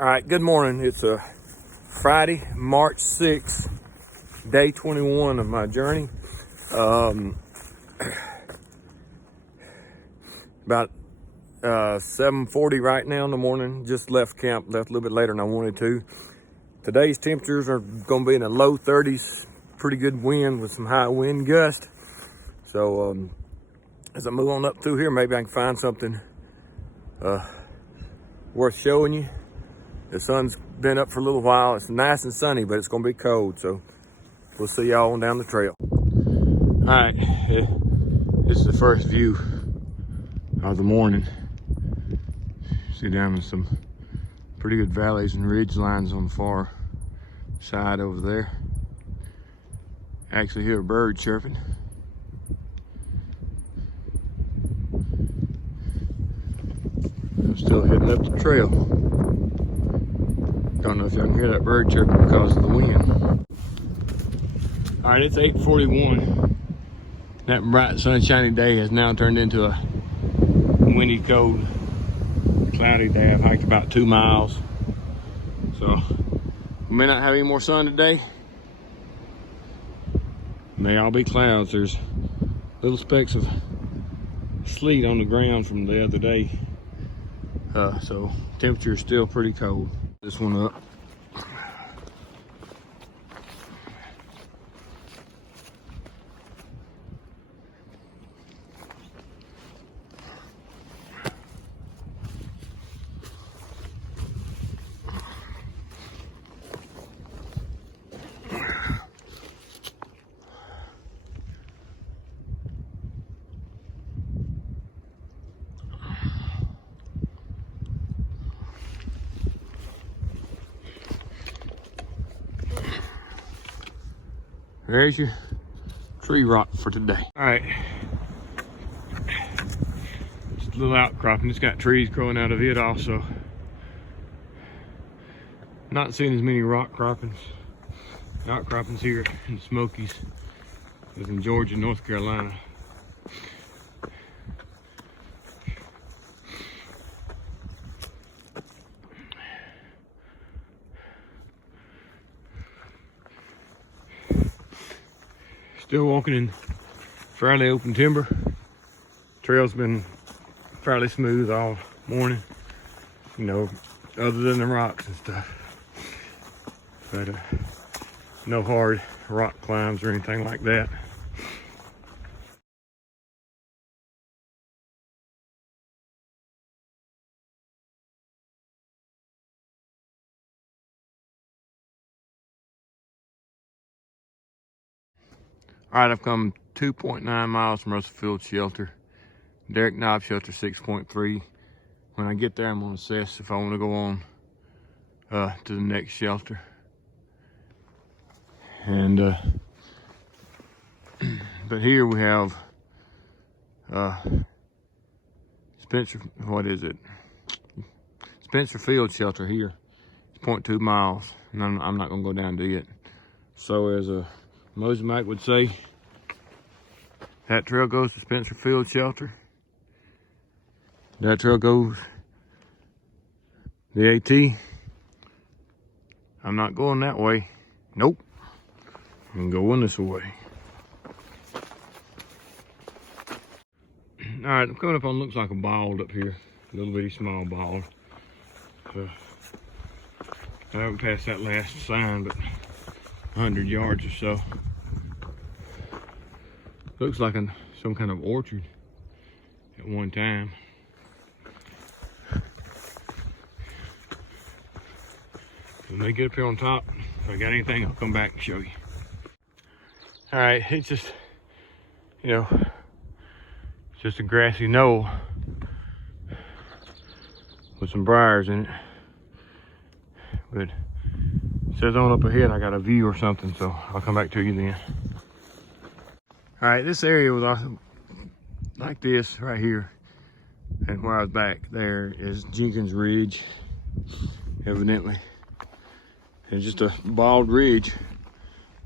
All right, good morning. It's a Friday, March 6th, day 21 of my journey. About 7:40 right now in the morning. Just left camp, left a little bit later than I wanted to. Today's temperatures are going to be in the low 30s. Pretty good wind with some high wind gust. So as I move on up through here, maybe I can find something worth showing you. The sun's been up for a little while. It's nice and sunny, but it's going to be cold. So we'll see y'all on down the trail. All right, this is the first view of the morning. See down in some pretty good valleys and ridge lines on the far side over there. Actually hear a bird chirping. I'm still heading up the trail. Don't know if y'all can hear that bird chirping because of the wind. All right, it's 8:41. That bright sunshiny day has now turned into a windy, cold, cloudy day. I've hiked about 2 miles. So we may not have any more sun today. May all be clouds. There's little specks of sleet on the ground from the other day. So temperature is still pretty cold. This one up. There's your tree rock for today. All right, just a little outcropping. It's got trees growing out of it also. Not seeing as many outcroppings here in the Smokies as in Georgia and North Carolina. Still walking in fairly open timber. Trail's been fairly smooth all morning, you know, other than the rocks and stuff. But no hard rock climbs or anything like that. All right, I've come 2.9 miles from Russell Field Shelter. Derrick Knob Shelter 6.3. When I get there, I'm gonna assess if I wanna go on to the next shelter. And but here we have Spencer Field Shelter here. It's 0.2 miles, and I'm not gonna go down to it. So as Mosey Mike would say, that trail goes to Spencer Field Shelter. That trail goes the AT. I'm not going that way. Nope. I'm going this way. All right, I'm coming up on looks like a bald up here. A little bitty small bald. I haven't passed that last sign, but 100 yards or so. Looks like some kind of orchard at one time. When they get up here on top, if I got anything, I'll come back and show you. All right, it's just, you know, it's just a grassy knoll with some briars in it. But it says on up ahead I got a view or something, so I'll come back to you then. All right, this area was awesome. Like this right here, and where I was back there is Jenkins Ridge, evidently. It's just a bald ridge,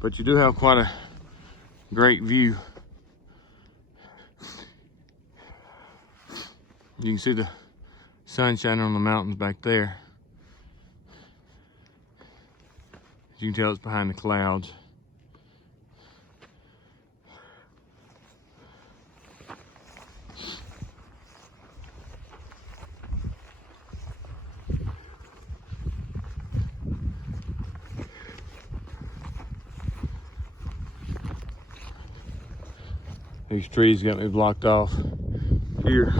but you do have quite a great view. You can see the sun shining on the mountains back there. You can tell it's behind the clouds. These trees got me blocked off here.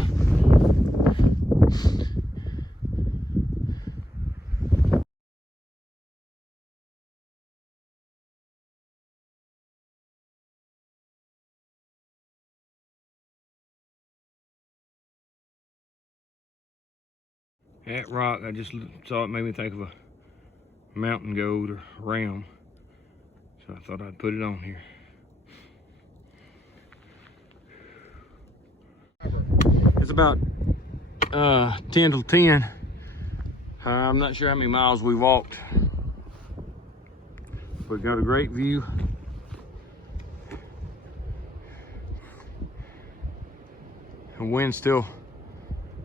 That rock, I just saw it, made me think of a mountain goat or ram. So I thought I'd put it on here. It's about 10 till 10. I'm not sure how many miles we walked. But got a great view. The wind's still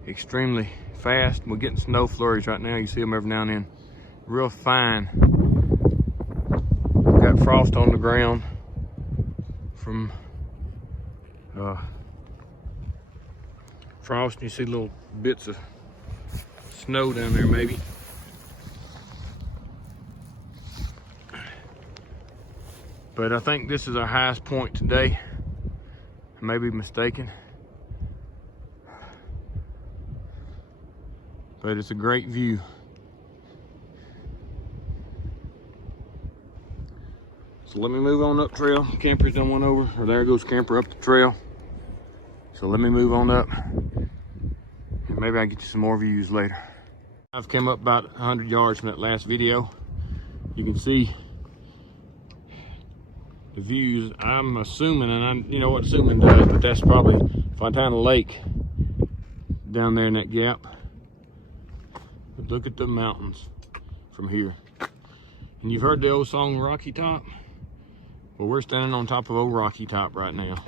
extremely fast. We're getting snow flurries right now. You see them every now and then. Real fine. Got frost on the ground from frost. You see little bits of snow down there maybe. But I think this is our highest point today. I may be mistaken. But it's a great view. So let me move on up trail. Camper's done one over, or there goes camper up the trail. So let me move on up. And maybe I'll get you some more views later. I've come up about 100 yards from that last video. You can see the views. I'm assuming, and you know what assuming does, but that's probably Fontana Lake down there in that gap. But look at the mountains from here. And you've heard the old song Rocky Top? Well, we're standing on top of old Rocky Top right now.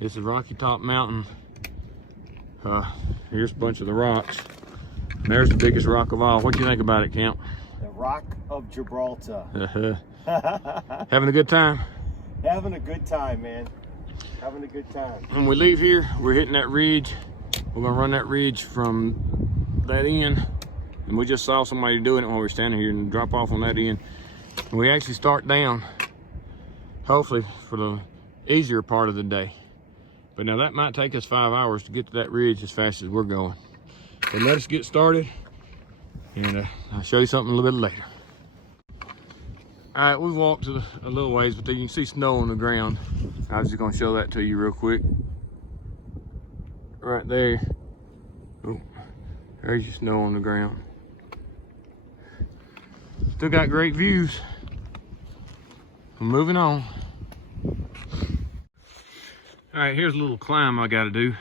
This is Rocky Top Mountain. Here's a bunch of the rocks. And there's the biggest rock of all. What do you think about it, Camp? The Rock of Gibraltar. Having a good time? Having a good time, man. Having a good time. When we leave here, we're hitting that ridge. We're gonna run that ridge from that end. And we just saw somebody doing it while we were standing here and drop off on that end. And we actually start down, hopefully for the easier part of the day. But now that might take us 5 hours to get to that ridge as fast as we're going. So let us get started, and I'll show you something a little bit later. All right, we've walked a little ways, but then you can see snow on the ground. I was just gonna show that to you real quick. Right there. Oh, there's your snow on the ground. Still got great views. I'm moving on. All right, here's a little climb I gotta do.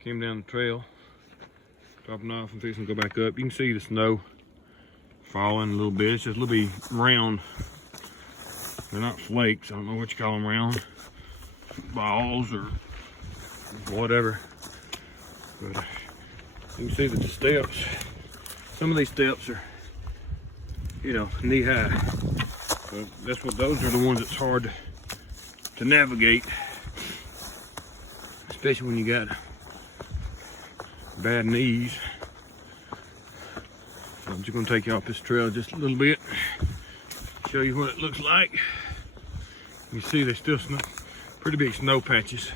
Came down the trail, dropping off and fixing to go back up. You can see the snow falling a little bit. It's just a little bit round. They're not flakes. I don't know what you call them, round balls or whatever. But you can see that the steps, some of these steps are, you know, knee high. But that's what, those are the ones that's hard to navigate, especially when you got bad knees. So I'm just gonna take you off this trail just a little bit, show you what it looks like. You see there's still snow, pretty big snow patches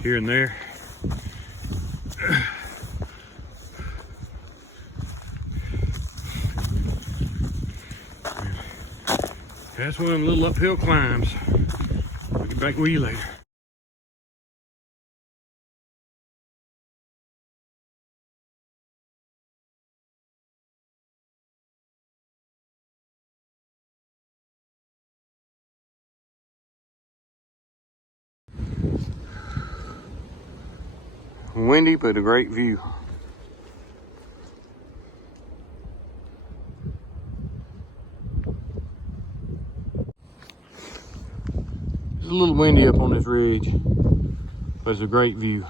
here and there. That's one of them little uphill climbs. I'll get back with you later. Windy, but a great view. It's a little windy up on this ridge, but it's a great view.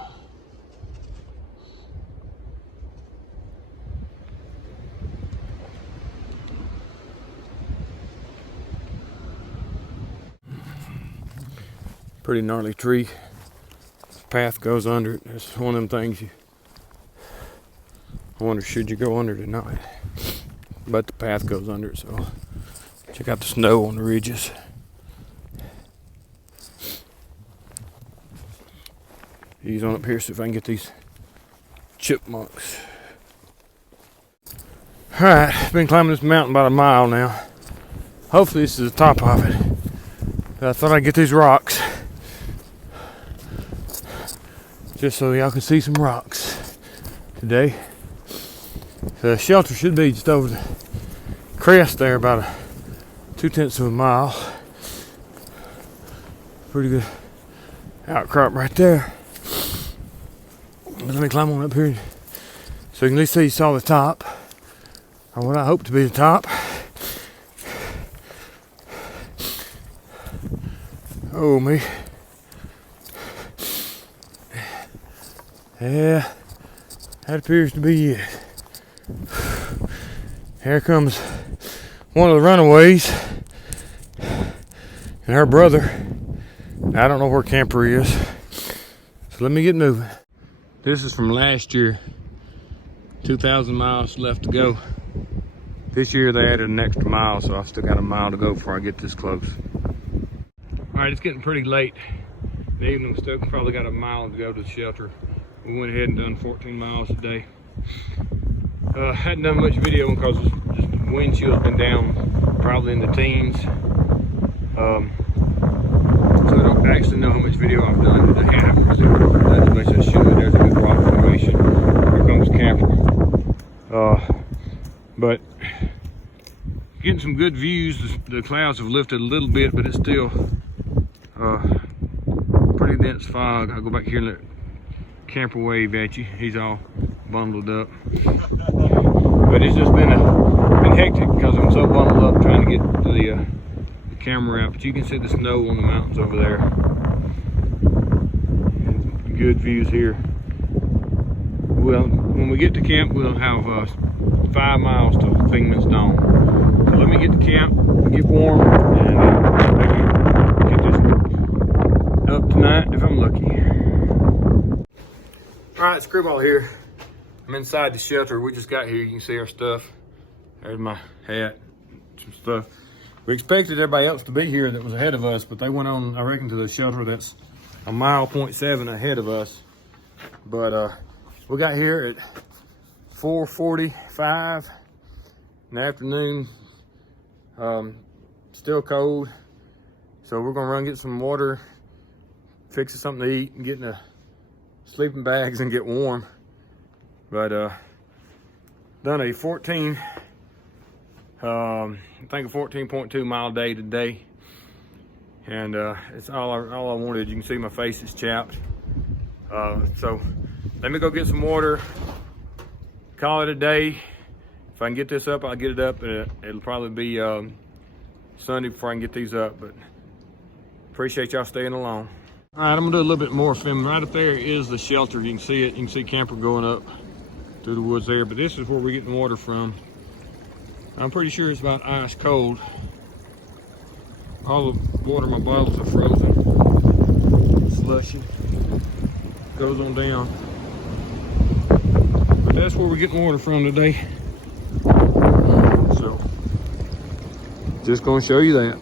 Pretty gnarly tree. Path goes under it. It's one of them things I wonder, should you go under it or not? But the path goes under it, so check out the snow on the ridges. Ease on up here, see if I can get these chipmunks. Alright, been climbing this mountain about a mile now. Hopefully this is the top of it. But I thought I'd get these rocks, just so y'all can see some rocks today. The shelter should be just over the crest there, about 2/10 of a mile. Pretty good outcrop right there. But let me climb on up here so you can at least see you saw the top, or what I hope to be the top. Oh me. Yeah, that appears to be it. Here comes one of the runaways and her brother. I don't know where camper is, so let me get moving. This is from last year. 2,000 miles left to go. This year they added an extra mile, so I've still got a mile to go before I get this close. All right, it's getting pretty late in the evening. Still probably got a mile to go to the shelter. We went ahead and done 14 miles today. Hadn't done much video because just the windshield's been down probably in the teens. So I don't actually know how much video I've done today. I haven't really done as much as I should. There's a good rock formation. Here comes the camper. But getting some good views. The clouds have lifted a little bit, but it's still pretty dense fog. I'll go back here and let camper wave at you. He's all bundled up. But it's just been hectic because I'm so bundled up trying to get the camera out. But you can see the snow on the mountains over there. And good views here. Well, when we get to camp, we'll have 5 miles to Fingman's Dome. So let me get to camp, get warm, and maybe get this up tonight if I'm lucky. Alright, Screwball here. I'm inside the shelter. We just got here. You can see our stuff. There's my hat, some stuff. We expected everybody else to be here that was ahead of us, but they went on, I reckon, to the shelter that's 1.7 miles ahead of us. But we got here at 4:45 in the afternoon. Still cold, so we're gonna run get some water, fix something to eat, and get in the sleeping bags and get warm. But done a 14, I think a 14.2 mile day today, and it's all I wanted. You can see my face is chapped. So let me go get some water, call it a day. If I can get this up, I'll get it up. It'll probably be Sunday before I can get these up, but appreciate y'all staying along. All right, I'm gonna do a little bit more filming. Right up there is the shelter. You can see it. You can see camper going up through the woods there, but this is where we're getting water from. I'm pretty sure it's about ice cold. All the water in my bottles are frozen. Slushy. Goes on down. But that's where we're getting water from today. So, just gonna show you that.